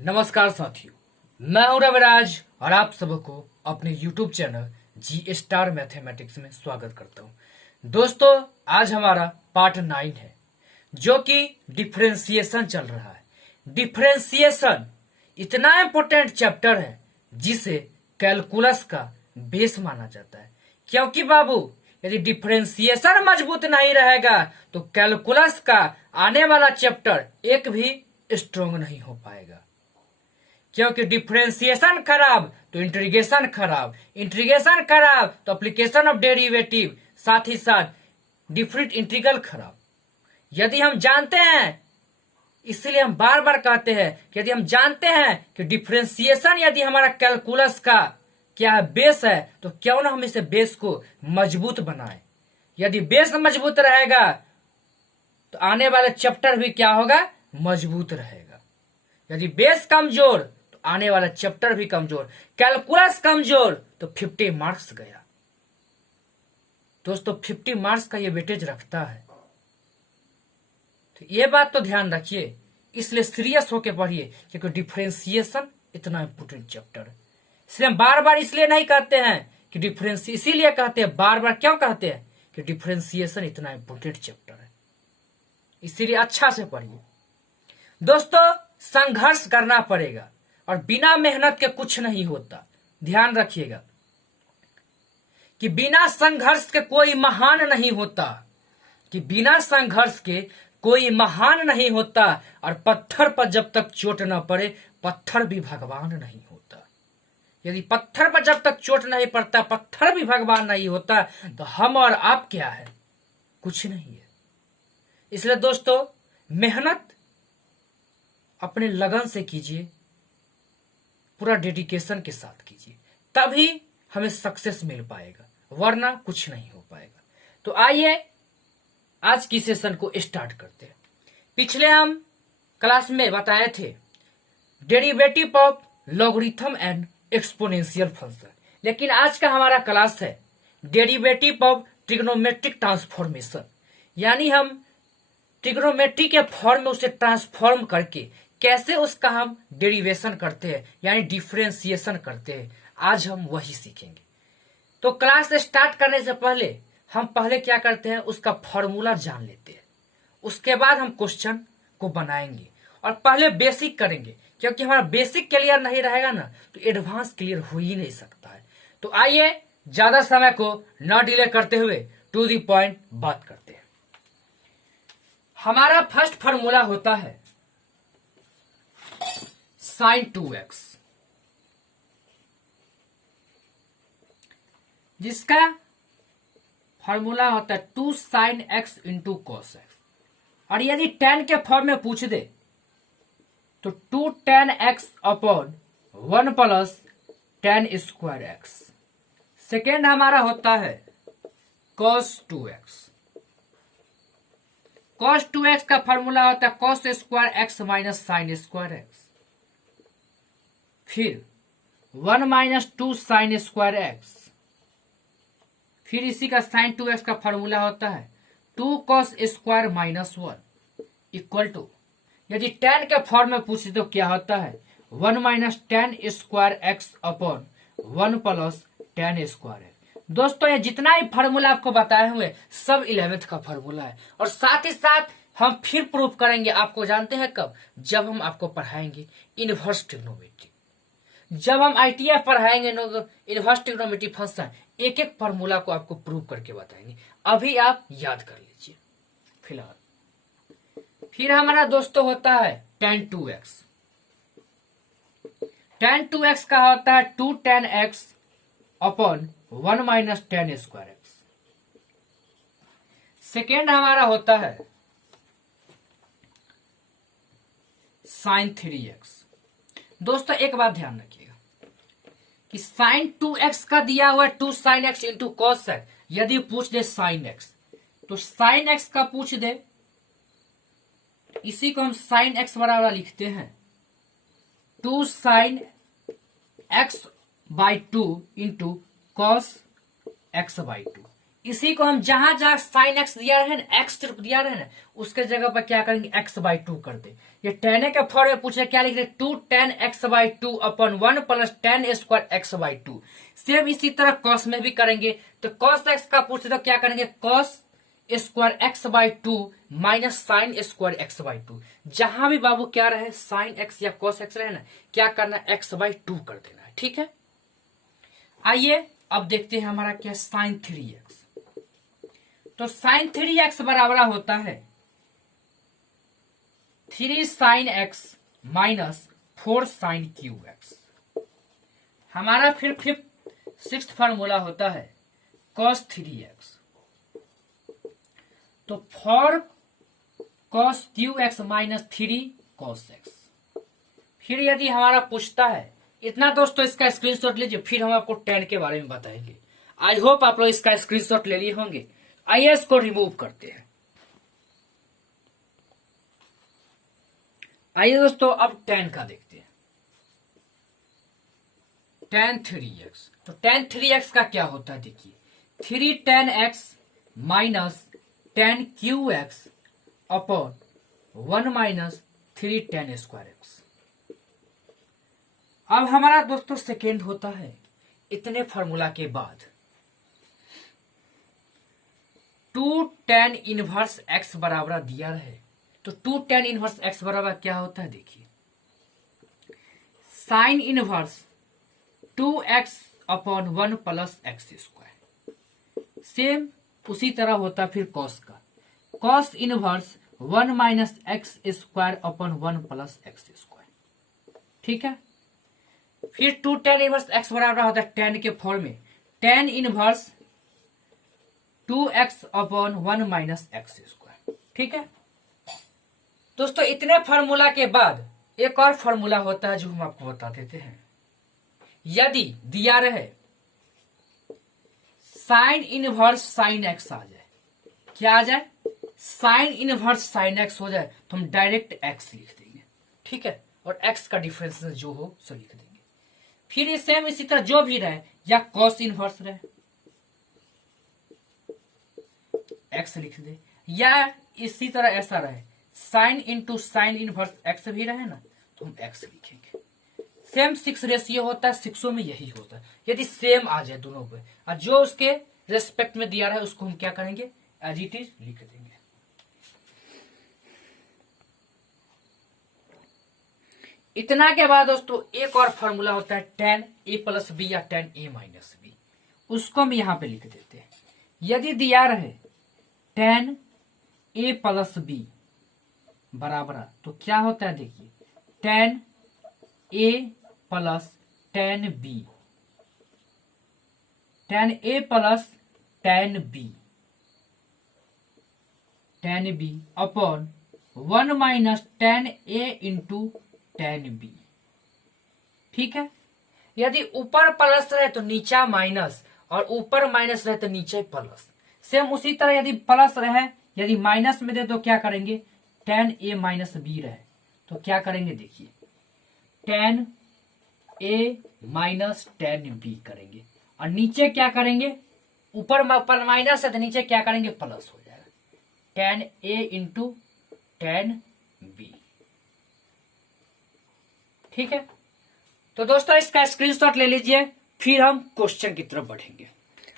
नमस्कार साथियों, मैं हूं रविराज और आप सबको अपने YouTube चैनल जी स्टार मैथमेटिक्स में स्वागत करता हूं। दोस्तों, आज हमारा पार्ट 9 है जो कि डिफरेंशिएशन चल रहा है। डिफरेंशिएशन इतना इम्पोर्टेंट चैप्टर है जिसे कैलकुलस का बेस माना जाता है, क्योंकि बाबू यदि डिफरेंशिएशन मजबूत नहीं रहेगा तो कैलकुलस का आने वाला चैप्टर एक भी स्ट्रॉन्ग नहीं हो पाएगा। क्योंकि डिफरेंशिएशन खराब तो इंटीग्रेशन खराब, इंटीग्रेशन खराब तो एप्लीकेशन ऑफ डेरिवेटिव, साथ ही साथ डिफरेंट इंटीग्रल खराब। यदि हम जानते हैं, इसलिए हम बार बार कहते हैं कि यदि हम जानते हैं कि डिफरेंशिएशन यदि हमारा कैलकुलस का क्या है, बेस है, तो क्यों ना हम इसे बेस को मजबूत बनाएं। यदि बेस मजबूत रहेगा तो आने वाले चैप्टर भी क्या होगा, मजबूत रहेगा। यदि बेस कमजोर तो आने वाला चैप्टर भी कमजोर, कैलकुलस कमजोर तो 50 मार्क्स गया। दोस्तों, 50 मार्क्स का ये वेटेज रखता है, तो ये बात तो ध्यान रखिए। इसलिए सीरियस होके पढ़िए, क्योंकि डिफरेंशिएशन इतना इंपोर्टेंट चैप्टर है। इसलिए हम बार बार इसलिए नहीं कहते हैं कि इसीलिए कहते हैं, बार बार क्यों कहते हैं कि डिफरेंशिएशन इतना इंपोर्टेंट चैप्टर है, इसीलिए अच्छा से पढ़िए। दोस्तों, संघर्ष करना पड़ेगा और बिना मेहनत के कुछ नहीं होता। ध्यान रखिएगा कि बिना संघर्ष के कोई महान नहीं होता, कि बिना संघर्ष के कोई महान नहीं होता। और पत्थर पर जब तक चोट न पड़े, पत्थर भी भगवान नहीं होता। यदि पत्थर पर जब तक चोट नहीं पड़ता, पत्थर भी भगवान नहीं होता, तो हम और आप क्या है, कुछ नहीं है। इसलिए दोस्तों, मेहनत अपने लगन से कीजिए, पूरा डेडिकेशन के साथ कीजिए, तभी हमें सक्सेस मिल पाएगा, वरना कुछ नहीं हो पाएगा। तो आइए आज की सेशन को स्टार्ट करते हैं। पिछले हम क्लास में बताए थे derivative of logarithm and exponential function, लेकिन आज का हमारा क्लास है डेरिवेटिव ऑफ ट्रिग्नोमेट्रिक ट्रांसफॉर्मेशन। यानी हम ट्रिग्नोमेट्री के फॉर्म में उसे ट्रांसफॉर्म करके कैसे उसका हम डेरिवेशन करते हैं, यानी डिफरेंशिएशन करते हैं। आज हम वही सीखेंगे। तो क्लास स्टार्ट करने से पहले हम क्या करते हैं, उसका फॉर्मूला जान लेते हैं। उसके बाद हम क्वेश्चन को बनाएंगे और पहले बेसिक करेंगे, क्योंकि हमारा बेसिक क्लियर नहीं रहेगा ना तो एडवांस क्लियर हो ही नहीं सकता है। तो आइए ज्यादा समय को न डिले करते हुए टू द पॉइंट बात करते हैं। हमारा फर्स्ट फॉर्मूला होता है sin 2x, जिसका फॉर्मूला होता है 2 sin x into cos x। और यदि tan के फॉर्म में पूछ दे तो 2 tan x upon 1 plus tan square x। Second हमारा होता है cos 2x। cos 2x का फॉर्मूला होता है cos square x minus sine square x। फिर 1 माइनस 2 साइन स्क्वायर x। फिर इसी का साइन 2x का फॉर्मूला होता है 2 cos square minus 1 equal to, यदि tan के फॉर्म में पूछे तो क्या होता है 1 minus tan square x upon 1 plus tan square x। दोस्तों, ये जितना ही फॉर्मूला आपको बताए हुए सब 11th का फॉर्मूला है। और साथ ही साथ हम फिर प्रूफ करेंगे, आपको जानते हैं कब, जब हम आपको पढ़ाएंगे इनवर्स ट्रिग्नोमेट्री। जब हम ITF पढ़ाएंगे इनवर्स ट्रिग्नोमेट्री फंक्शन, एक एक फॉर्मूला को आपको प्रूव करके बताएंगे। अभी आप याद कर लीजिए फिलहाल। फिर हमारा दोस्तों होता है tan 2x। tan 2x का होता है 2 tan x upon 1 minus tan square x। Second हमारा होता है sin 3x। दोस्तों, एक बात ध्यान रखिएगा कि sin 2x का दिया हुआ है 2 sin x into cos x। यदि पूछ दे sin x तो sin x का पूछ दे, इसी को हम sin x बराबर लिखते हैं 2 sin x by 2 into cos x by 2। इसी को हम जहां जहां साइन एक्स दिया रहे ना, एक्स सिर्फ दिया रहे ना, उसके जगह पर क्या करेंगे, एक्स बाई टू कर दे। ये टेन ए के फॉर्म में पूछे क्या लिख रहे, two tan x by two upon one plus tan square x by two. Same इसी तरह कॉस में भी करेंगे। तो कॉस एक्स का पूछे तो क्या करेंगे, cos square x by to minus sign square x by to. जहां भी बाबू क्या रहे, साइन एक्स या कॉस एक्स रहे ना, क्या करना, एक्स बाई टू कर देना है। ठीक है, आइए अब देखते हैं हमारा क्या, साइन थ्री एक्स। तो साइन थ्री एक्स बराबर होता है three sine x minus four sine Q x. हमारा फिर फिफ्थ सिक्स्थ फॉर्मूला होता है कॉस थ्री एक्स। तो for cos Q x minus three cos x. फिर यदि हमारा पूछता है इतना दोस्तों, इसका स्क्रीनशॉट लीजिए, फिर हम आपको टेन के बारे में बताएंगे। आई होप आप लोग इसका स्क्रीनशॉट ले लिए होंगे। आइए इसको रिमूव करते हैं। आइए दोस्तों अब टेन का देखते हैं। टेन थ्री एक्स, तो टेन थ्री एक्स का क्या होता है, देखिए three ten x minus ten Q x upon one minus three ten square x. अब हमारा दोस्तों सेकेंड होता है, इतने फॉर्मूला के बाद टू टेन इनवर्स एक्स बराबर दिया रहे। तो टू टेन इनवर्स एक्स बराबर क्या होता है, देखिए sine inverse two x upon one plus x square. Same उसी तरह होता फिर कॉस का, cos inverse one minus x square upon one plus x square. ठीक है, फिर टू टेन इनवर्स एक्स बराबर होता है टेन के फॉर्म में tan inverse two x upon one minus x square. ठीक है दोस्तों, इतने फॉर्मूला के बाद एक और फॉर्मूला होता है जो हम आपको बता देते हैं। यदि दिया रहे साइन इनवर्स साइन एक्स आ जाए, क्या आ जाए, साइन इनवर्स साइन एक्स हो जाए, तो हम डायरेक्ट एक्स लिख देंगे। ठीक है, और एक्स का डिफरेंस जो हो सो लिख देंगे। फिर ये सेम इसी तरह जो भी रहे, या कॉस इनवर्स रहे एक्स लिख दे, या इसी तरह ऐसा रहे sine into sine inverse x भी रहे ना, तो हम एक्स लिखेंगे। सेम सिक्स रेशियो होता है, सिक्सों में यही होता है। यदि सेम आ जाए दोनों पे, और जो उसके रेस्पेक्ट में दिया रहा है उसको हम क्या करेंगे, एज इट इज लिख देंगे। इतना के बाद दोस्तों एक और फॉर्मूला होता है टेन ए प्लस बी या टेन ए माइनस बी, उसको हम यहां पे लिख देते हैं। यदि दिया रहे टेन ए प्लस बी बराबर, तो क्या होता है, देखिए tan A plus tan B, tan A plus tan B upon one minus tan A into tan B. ठीक है, यदि ऊपर प्लस रहे तो नीचा माइनस, और ऊपर माइनस रहे तो नीचे प्लस। सेम उसी तरह यदि प्लस रहे, यदि माइनस में दे तो क्या करेंगे, टेन ए माइनस बी रहे तो क्या करेंगे, देखिए टेन ए माइनस टेन बी करेंगे, और नीचे क्या करेंगे, ऊपर माइनस है तो नीचे क्या करेंगे, प्लस हो जाएगा, ten A into tan B. ठीक है, तो दोस्तों इसका स्क्रीनशॉट ले लीजिए, फिर हम क्वेश्चन की तरफ बढ़ेंगे।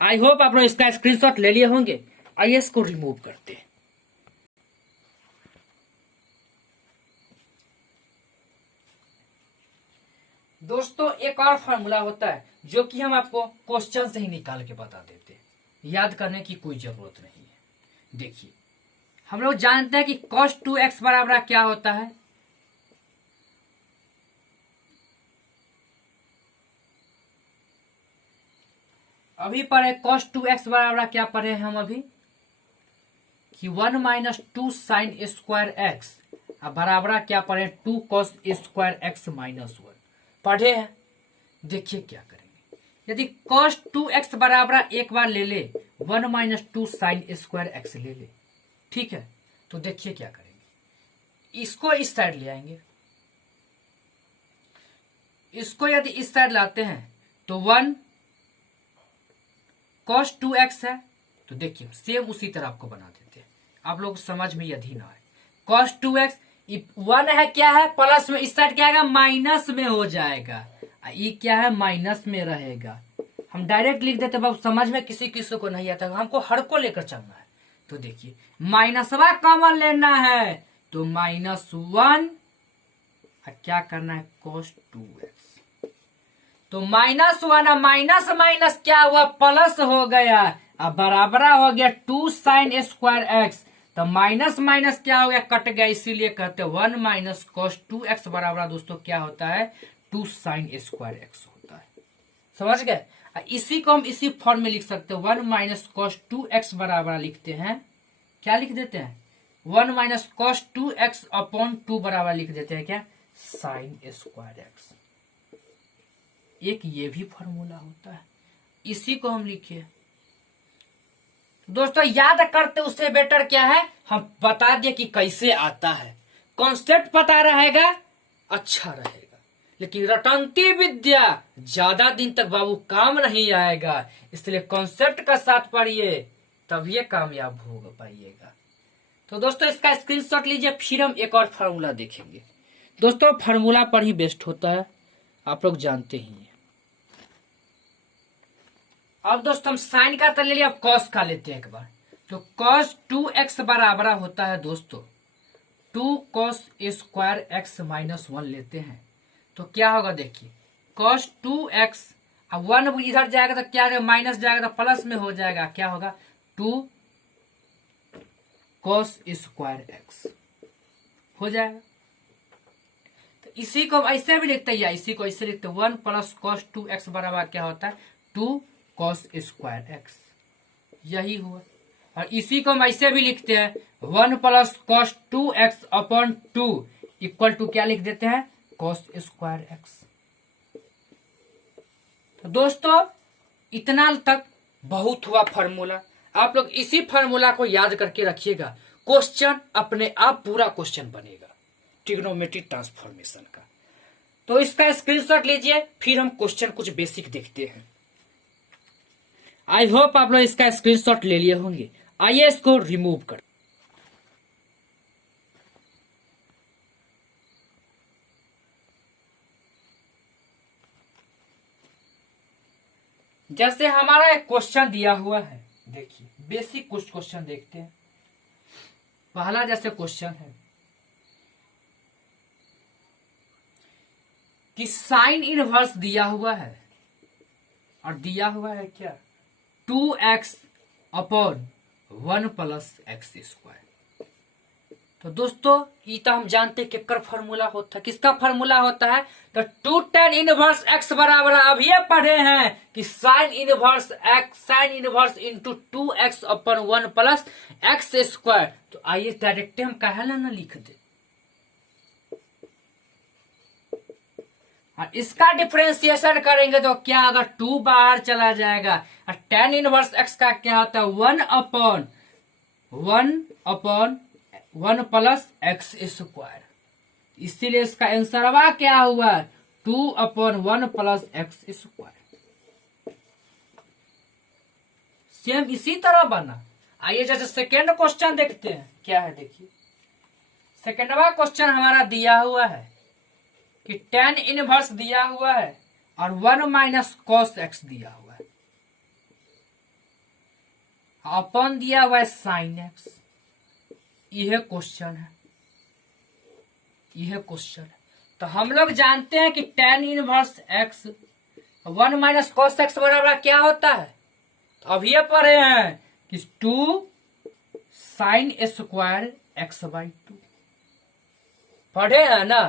आई होप आप लोग इसका स्क्रीनशॉट ले लिए होंगे। आइए इसको रिमूव करते हैं। दोस्तों एक और फॉर्मूला होता है जो कि हम आपको क्वेश्चन से ही निकाल के बता देते हैं, याद करने की कोई जरूरत नहीं है। देखिए हम लोग जानते हैं कि cos 2x बराबर क्या होता है, अभी पढ़े cos 2x बराबर क्या पढ़े हैं हम अभी, कि one minus two sine square x बराबर क्या पढ़े, two cos square x minus one पढ़े हैं। देखिए क्या करेंगे, यदि cos 2x बराबर एक बार ले ले, one minus two sine square x ले ले, ठीक है, तो देखिए क्या करेंगे, इसको इस साइड ले आएंगे, इसको यदि इस साइड लाते हैं तो वन cos 2x है, तो देखिए सेम उसी तरह आपको बना देते हैं, आप लोग समझ में यदि ना आए। cos 2x 1 है क्या है प्लस में, इस साइड क्या आएगा माइनस में हो जाएगा, ये क्या है माइनस में रहेगा। हम डायरेक्ट लिख देते बाबू, समझ में किसी किसी को नहीं आता, हमको हर को लेकर चलना है। तो देखिए माइनसवा कॉमन लेना है, तो -1 क्या करना है cos 2x, तो -1 माइनस माइनस क्या हुआ प्लस हो गया, अब बराबर हो गया 2 sin स्क्वायर x, तो माइनस माइनस क्या हो गया कट गया, इसीलिए कहते हैं 1 माइनस cos 2x बराबर दोस्तों क्या होता है 2 sin स्क्वायर x होता है। समझ गए, इसी को हम इसी फॉर्म में लिख सकते हैं, 1 माइनस cos 2x बराबर लिखते हैं, क्या लिख देते हैं 1 माइनस cos 2x अपॉन 2 बराबर लिख देते हैं क्या sin स्क्वायर x। एक ये भी फॉर्मूला होता है, इसी को हम लिखिए। दोस्तों याद करते उससे बेटर क्या है, हम बता दिए कि कैसे आता है, कॉन्सेप्ट पता रहेगा अच्छा रहेगा, लेकिन रटंती विद्या ज्यादा दिन तक बाबू काम नहीं आएगा, इसलिए कॉन्सेप्ट का साथ पढ़िए तभी कामयाब हो पाइएगा। तो दोस्तों इसका स्क्रीनशॉट लीजिए, फिर हम एक और फार्मूला देखेंगे। दोस्तों फार्मूला पर ही बेस्ट होता है, आप लोग जानते ही हैं। अब दोस्तों हम साइन का तो ले लिया, अब कॉस का लेते हैं एक बार। तो cos 2x बराबर होता है दोस्तों 2 cos स्क्वायर x माइनस 1 लेते हैं, तो क्या होगा देखिए cos 2x, अब 1 इधर जाएगा तो क्या माइनस जाएगा तो प्लस में हो जाएगा, क्या होगा 2 cos स्क्वायर x हो जाएगा। तो इसी को ऐसे भी लिखते हैं या इसी को ऐसे लिखते हैं 1 प्लस cos 2x बराबर क्या होता है 2 cos स्क्वायर x, यही हुआ। और इसी को हम ऐसे भी लिखते हैं 1 plus cos 2x upon 2 equal to क्या लिख देते हैं cos स्क्वायर x। तो दोस्तों इतना तक बहुत हुआ फार्मूला, आप लोग इसी फार्मूला को याद करके रखिएगा, क्वेश्चन अपने आप पूरा क्वेश्चन बनेगा ट्रिग्नोमेट्रिक ट्रांसफॉर्मेशन का। तो इसका स्क्रीनशॉट लीजिए, फिर हम क्वेश्चन कुछ बेसिक देखते हैं। आई होप आप लोग इसका स्क्रीनशॉट ले लिए होंगे। आइए इसको रिमूव कर, जैसे हमारा एक क्वेश्चन दिया हुआ है, देखिए बेसिक कुछ क्वेश्चन देखते हैं। पहला जैसे क्वेश्चन है कि साइन इनवर्स दिया हुआ है और दिया हुआ है क्या 2x upon 1 plus x square. तो दोस्तों ये तो हम जानते हैं किसका फॉर्मूला होता है, किसका फॉर्मूला होता है, तो 2 tan इनवर्स x बराबर अभी पढ़े हैं कि sine inverse into 2x upon 1 plus x square. तो आइए डायरेक्ट हम कहे ना लिख दे, और इसका डिफरेंशिएशन करेंगे तो क्या अगर 2 बाहर चला जाएगा, और tan इनवर्स x का क्या होता है 1 अपॉन 1 प्लस एक्स स्क्वायर, इसीलिए इसका आंसर क्या हुआ 2 upon 1 plus x square. Same इसी तरह बना। आइए जैसे सेकेंड क्वेश्चन देखते हैं क्या है, देखिए सेकेंडवा क्वेश्चन हमारा दिया हुआ है कि tan इनवर्स दिया हुआ है और 1 माइनस कॉस एक्स दिया हुआ है, अपॉन दिया हुआ है साइन एक्स। यह क्वेश्चन है, यह क्वेश्चन है। तो हम लोग जानते हैं कि tan inverse x 1 minus cos x बराबर क्या होता है, तो अब ये पढ़े हैं कि 2 साइन स्क्वायर एक्स बाई 2 पढ़े हैं ना।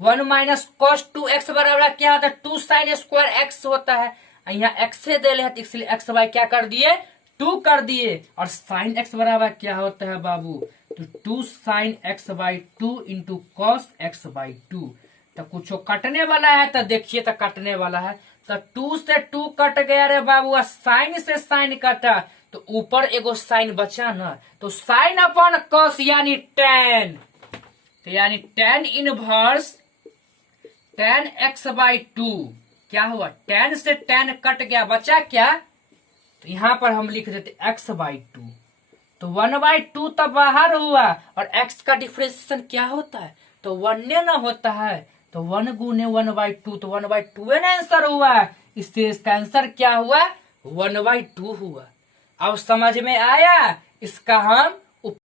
1 माइनस कॉस 2x बराबर क्या होता है 2 साइन स्क्वायर एक्स होता है, यहाँ एक्स से दे ले इसलिए एक्स बाई क्या कर दिए 2 कर दिए, और साइन एक्स बराबर क्या होता है बाबू, तो 2 sine x by 2 into cos x by 2। तो कुछ कटने वाला है तो देखिए तो कटने वाला है, तो 2 से 2 कट गया रे बाबू, साइन से साइन कटा तो ऊपर एगो साइन बचा ना, तो साइन अपॉन कॉस यानी tan, तो यानी tan inverse tan x by 2 क्या हुआ, tan से tan कट गया बचा क्या, तो यहाँ पर हम लिख देते x/2। तो 1/2 तो बाहर हुआ और x का डिफरेंशिएशन क्या होता है, तो 1 ना होता है। तो 1 गुने 1/2 तो 1/2 ना आंसर हुआ, इसलिए इसका आंसर क्या हुआ, 1/2 हुआ। अब समझ में आया, इसका हम